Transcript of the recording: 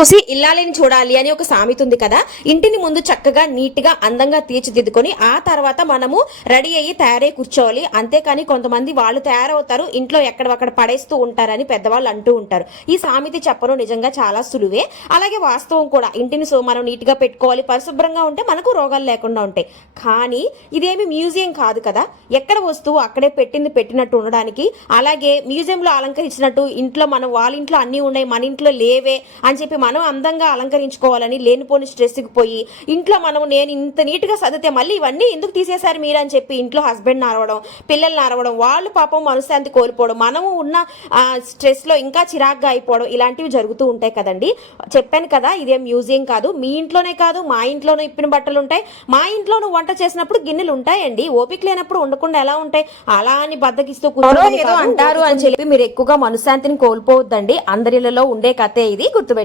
చూసి ఇల్లాలిని చూడాలి అని ఒక సామెత ఉంది కదా. ఇంటిని ముందు చక్కగా నీట్ గా అందంగా తీర్చిదిద్దుకొని ఆ తర్వాత మనము రెడీ అయ్యి తయారై కూర్చోవాలి. అంతేకాని కొంతమంది వాళ్ళు తయారవుతారు, ఇంట్లో ఎక్కడక్కడ పడేస్తూ ఉంటారని పెద్దవాళ్ళు అంటూ ఉంటారు. ఈ సామెత చెప్పడం నిజంగా చాలా సులువే, అలాగే వాస్తవం కూడా. ఇంటిని మనం నీట్ గా పెట్టుకోవాలి, పరిశుభ్రంగా ఉంటే మనకు రోగాలు లేకుండా ఉంటాయి. కానీ ఇదేమి మ్యూజియం కాదు కదా, ఎక్కడ వస్తువు అక్కడే పెట్టింది పెట్టినట్టు ఉండడానికి. అలాగే మ్యూజియంలో అలంకరించినట్టు ఇంట్లో మనం వాళ్ళ ఇంట్లో అన్నీ ఉన్నాయి, మన ఇంట్లో లేవే అని చెప్పి మనం అందంగా అలంకరించుకోవాలని లేనిపోని స్ట్రెస్కి పోయి ఇంట్లో నేను ఇంత నీట్గా సదితే మళ్ళీ ఇవన్నీ ఎందుకు తీసేశారు మీరు అని చెప్పి ఇంట్లో హస్బెండ్ అరవడం, పిల్లల్ని అరవడం, వాళ్ళు పాపం మనశ్శాంతి కోల్పోవడం, మనము ఉన్న స్ట్రెస్లో ఇంకా చిరాగ్గా అయిపోవడం, ఇలాంటివి జరుగుతూ ఉంటాయి కదండి. చెప్పాను కదా, ఇదేం మ్యూజియం కాదు. మీ ఇంట్లోనే కాదు, మా ఇంట్లోనూ ఇప్పిన బట్టలు ఉంటాయి, మా ఇంట్లోనూ వంట చేసినప్పుడు గిన్నెలు ఉంటాయండి. ఓపిక లేనప్పుడు ఉండకుండా ఎలా ఉంటాయి? అలా అని బద్దకిస్తూ ఏదో అంటారు అని చెప్పి మీరు ఎక్కువగా మనశ్శాంతిని కోల్పోవద్దండి. అందరిలో ఉండే కథే ఇది, గుర్తుపెట్టు.